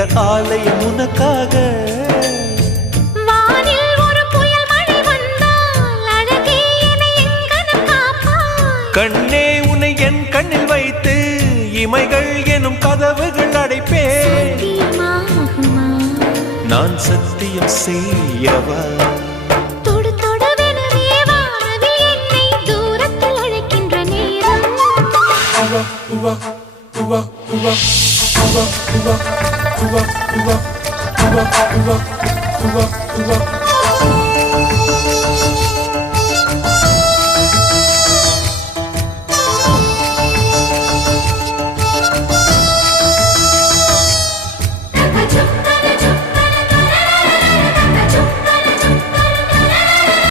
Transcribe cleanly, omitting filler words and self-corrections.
இந்த ஆலயம் உனக்காக. வானில் ஒரு புயல் மழை வந்தால் அழகே என்னை எங்கனம் காப்பாய். கண்ணே உன்னை என் கண்ணில் வைத்து இமைகள் எனும் கதவுகள் அடைப்பேன். சத்தியமாகுமா? நான் சத்தியம் செய்யவா? தொடு தொடுவெனவே வானவில் என்னை தூரத்தில் அழைக்கின்ற நேரம். உவா